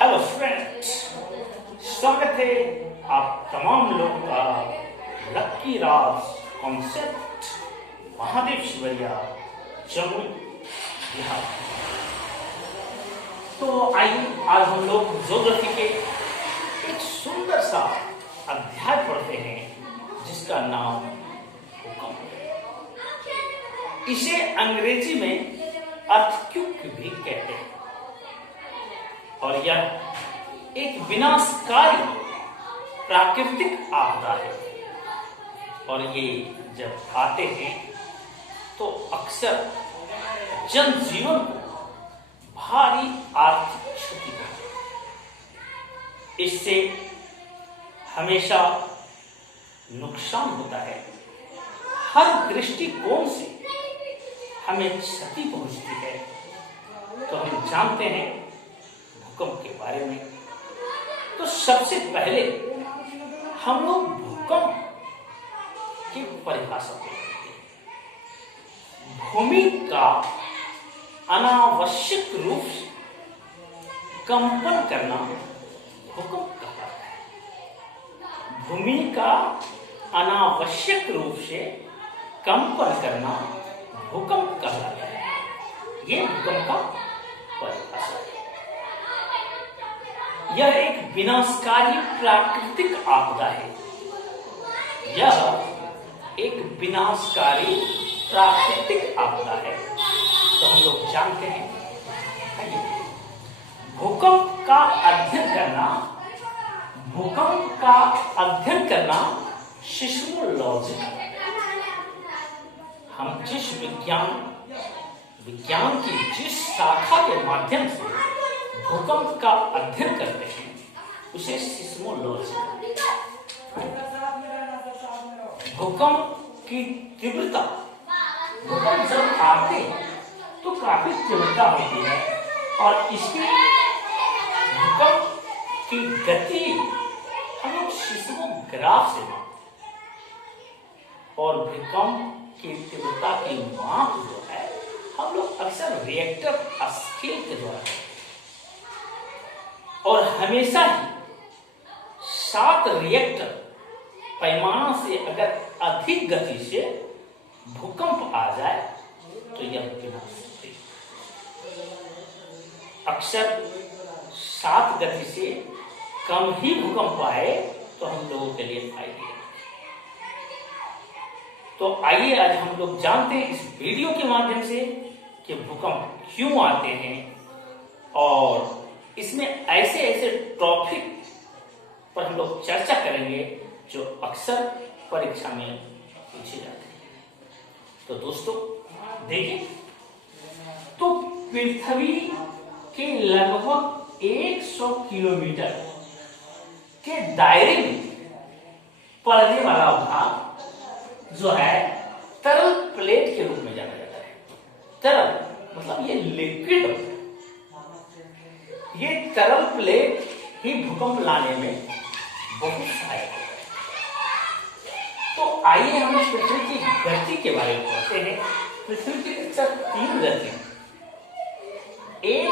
Hello friends, स्वागत है आप तमाम लोगों का लक्की राज कॉन्सेप्ट महादेव शिवरिया जम्मू बिहार। तो आइए आज हम लोग ज्योग्राफी के एक सुंदर सा अध्याय पढ़ते हैं जिसका नाम भूकंप है। इसे अंग्रेजी में अर्थक्वेक भी कहते हैं और यह एक विनाशकारी प्राकृतिक आपदा है और ये जब आते हैं तो अक्सर जनजीवन को भारी आर्थिक क्षति होती है। इससे हमेशा नुकसान होता है, हर दृष्टिकोण से हमें क्षति पहुंचती है। तो हम जानते हैं भूकंप के बारे में। तो सबसे पहले हम लोग भूकंप की परिभाषा देखते हैं। भूमि का अनावश्यक रूप से कंपन करना भूकंप कहलाता है। भूमि का अनावश्यक रूप से कंपन करना भूकंप कहलाता है। ये भूकंप का परिभाषा है। यह एक विनाशकारी प्राकृतिक आपदा है। यह एक विनाशकारी प्राकृतिक आपदा है। तो हम लोग जानते हैं भूकंप का अध्ययन करना सिस्मोलॉजी। हम जिस विज्ञान की जिस शाखा के माध्यम से भूकंप का अध्ययन करते हैं उसे सिस्मोलॉजी। भूकंप की तीव्रता, भूकंप जब आते तो काफी तीव्रता होती है और इसकी भूकंप की गति हम लोग सिस्मोग्राफ से मापते हैं और भूकंप की तीव्रता की माप जो है हम लोग अक्सर रिएक्टर स्केल के द्वारा करते हैं और हमेशा ही 7 रिएक्टर पैमाना से अगर अधिक गति से भूकंप आ जाए तो यह विनाशकारी। अक्सर 7 गति से कम ही भूकंप आए तो हम लोगों के लिए फायदे। तो आइए आज हम लोग जानते हैं इस वीडियो के माध्यम से कि भूकंप क्यों आते हैं और इसमें ऐसे टॉपिक पर हम लोग चर्चा करेंगे जो अक्सर परीक्षा में पूछे जाते हैं। तो दोस्तों देखिए, तो पृथ्वी के लगभग 100 किलोमीटर के दायरे में पड़ने वाला भाग जो है तरल प्लेट के रूप में जाना जाता है। तरल मतलब ये लिक्विड होता है। ये तरल प्लेट ही भूकंप लाने में बहुत सहायक होता है। तो आइए हम पृथ्वी की गति के बारे में पढ़ते हैं। पृथ्वी की 3 गति, एक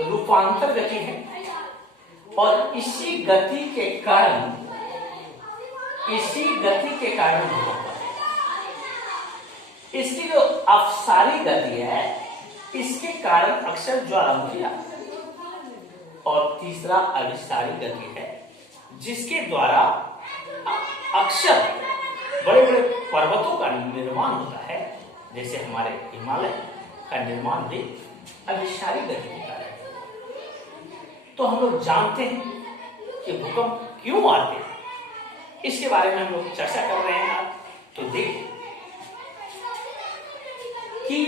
रूपांतर गति है और इसी गति के कारण भूकंप है। इसकी जो अपसारी गति है इसके कारण अक्सर ज्वालामुखी आता है और तीसरा अभिसारी गति है जिसके द्वारा अक्सर बड़े बड़े पर्वतों का निर्माण होता है, जैसे हमारे हिमालय का निर्माण भी अभिसारी गति के कारण है। तो हम लोग जानते हैं कि भूकंप क्यों आते हैं, इसके बारे में हम लोग चर्चा कर रहे हैं। तो देखिए कि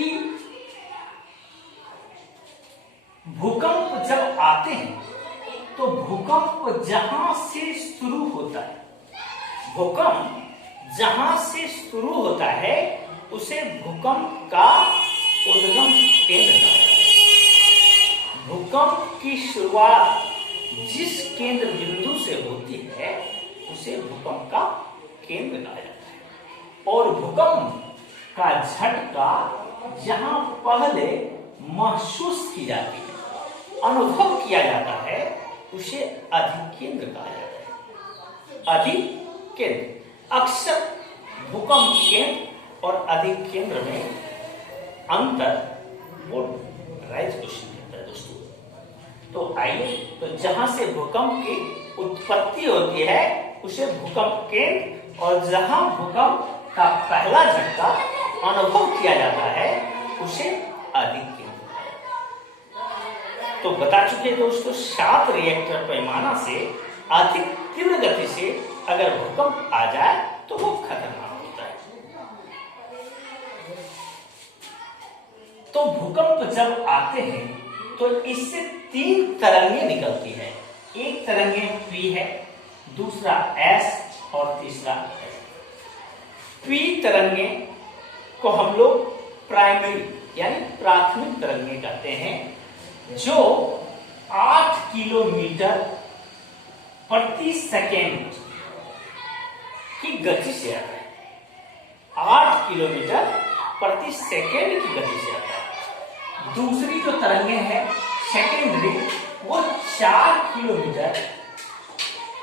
भूकंप जब आते हैं तो भूकंप जहां से शुरू होता है, भूकंप जहां से शुरू होता है उसे भूकंप का उद्गम केंद्र कहा जाता है। भूकंप की शुरुआत जिस केंद्र बिंदु से होती है उसे भूकंप का केंद्र कहा जाता है और भूकंप का झटका जहां पहले महसूस की जाती है अनुभव किया जाता है उसे अधिकेंद्र कहा जाता है। अधिकेंद्र अक्सर भूकंप केंद्र और अधिकेंद्र में अंतर वो राइज क्वेश्चन करता है दोस्तों। तो आइए, तो जहां से भूकंप की उत्पत्ति होती है उसे भूकंप केंद्र, और जहां भूकंप का पहला झटका अनुभव किया जाता है उसे अधिकेंद्र। तो बता चुके दोस्तों, 7 रिएक्टर पैमाना से अधिक तीव्र गति से अगर भूकंप आ जाए तो वो खतरनाक होता है। तो भूकंप जब आते हैं तो इससे 3 तरंगें निकलती है। एक तरंगे पी है, दूसरा एस और तीसरा एस। पी तरंगे को हम लोग प्राइमरी यानी प्राथमिक तरंगे कहते हैं, जो 8 किलोमीटर प्रति सेकेंड की गति से आता है। 8 किलोमीटर प्रति सेकेंड की गति से आता है। दूसरी जो तरंगे हैं सेकेंडरी, वो 4 किलोमीटर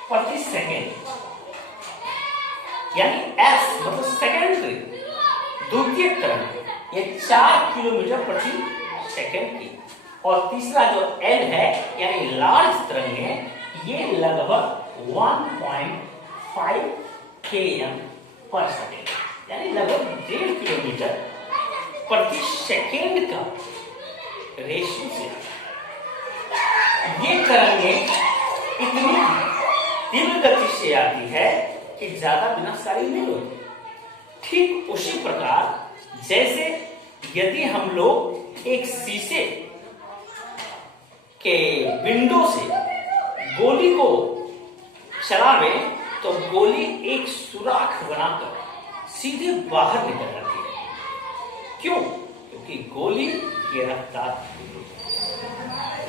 प्रति सेकेंड यानी एस मतलब सेकेंडरी द्वितीय तरंग, ये 4 किलोमीटर प्रति सेकेंड की। और तीसरा जो एल है यानी लार्ज तरंग है, ये लगभग 1.5 km पर सेकेंड यानी लगभग 1.5 किलोमीटर प्रति सेकेंड का रेशियो से ये तरंगें इतनी तीव्र गति से आती है कि ज्यादा विनाशकारी नहीं होती। ठीक उसी प्रकार जैसे यदि हम लोग एक शीशे के विंडो से गोली को चलावे तो गोली एक सुराख बनाकर सीधे बाहर निकल जाती है। क्यों? क्योंकि गोली की रफ्तार।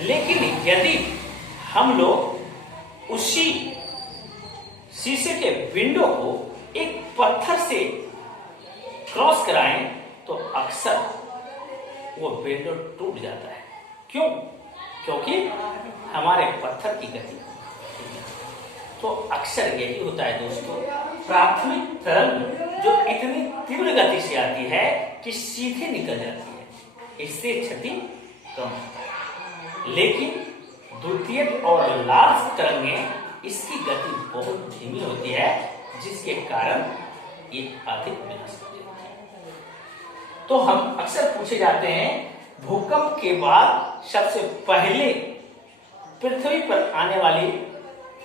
लेकिन यदि हम लोग उसी शीशे के विंडो को एक पत्थर से क्रॉस कराएं तो अक्सर वो विंडो टूट जाता है। क्यों? क्योंकि हमारे पत्थर की गति। तो अक्सर यही होता है दोस्तों, प्राथमिक तरंग जो इतनी तीव्र गति से आती है कि सीधे निकल जाती है, इससे क्षति कम होता है। लेकिन द्वितीय और लार्ज तरंगें इसकी गति बहुत धीमी होती है, जिसके कारण ये अधिक विनाशकारी होती है। तो हम अक्सर पूछे जाते हैं भूकंप के बाद सबसे पहले पृथ्वी पर आने वाली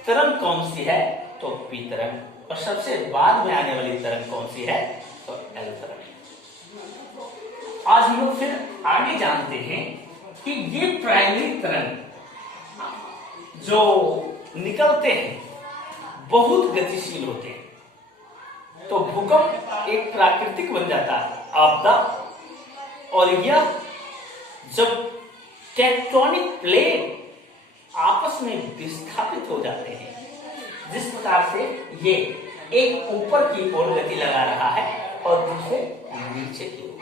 तरंग कौन सी है? तो पी तरंग। और सबसे बाद में आने वाली तरंग कौन सी है? तो एल तरंग। आज हम लोग फिर आगे जानते हैं कि ये प्राइमरी तरंग जो निकलते हैं बहुत गतिशील होते हैं। तो भूकंप एक प्राकृतिक बन जाता है आपदा, और यह जब टेक्टोनिक प्लेट आपस में विस्थापित हो जाते हैं, जिस प्रकार से ये एक ऊपर की ओर गति लगा रहा है और दूसरे नीचे की ओर,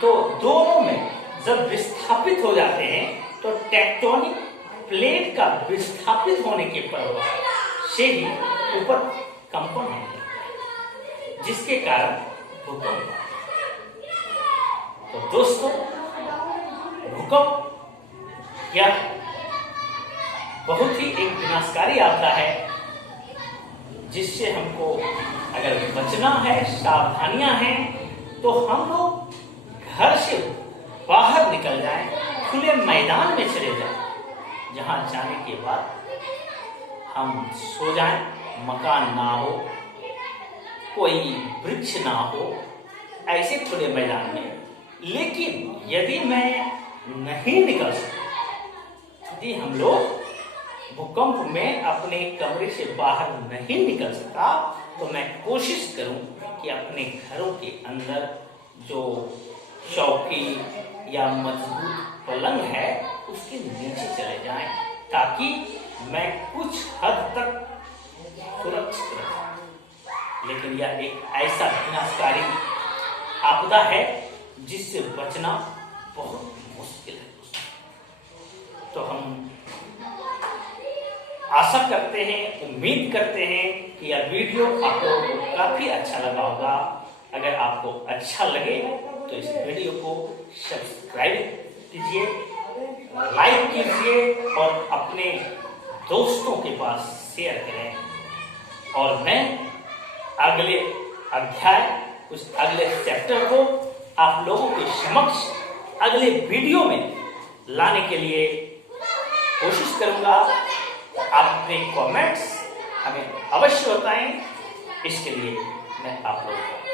तो दोनों में जब विस्थापित हो जाते हैं तो टेक्टोनिक प्लेट का विस्थापित होने के प्रभाव से ही ऊपर कंपन होने लगता है, जिसके कारण भूकंप। तो दोस्तों, भूकंप यह बहुत ही एक विनाशकारी आपदा है, जिससे हमको अगर बचना है, सावधानियां हैं, तो हम लोग घर से बाहर निकल जाएं, खुले मैदान में चले जाएं, जहां जाने के बाद हम सो जाएं, मकान ना हो, कोई वृक्ष ना हो, ऐसे खुले मैदान में। लेकिन यदि मैं नहीं निकल सकता, यदि हम लोग भूकंप में अपने कमरे से बाहर नहीं निकल सकता, तो मैं कोशिश करूं कि अपने घरों के अंदर जो चौकी या मजबूत पलंग है उसके नीचे चले जाएं, ताकि मैं कुछ हद तक सुरक्षित रहूं। लेकिन यह एक ऐसा विनाशकारी आपदा है जिससे बचना बहुत मुश्किल है। आशा करते हैं, उम्मीद करते हैं कि यह वीडियो आप लोगों को काफी अच्छा लगा होगा। अगर आपको अच्छा लगे तो इस वीडियो को सब्सक्राइब कीजिए, लाइक कीजिए और अपने दोस्तों के पास शेयर करें। और मैं अगले अध्याय, उस अगले चैप्टर को आप लोगों के समक्ष अगले वीडियो में लाने के लिए कोशिश करूंगा। आप अपने कमेंट्स हमें अवश्य बताएं, इसके लिए मैं आप लोगों का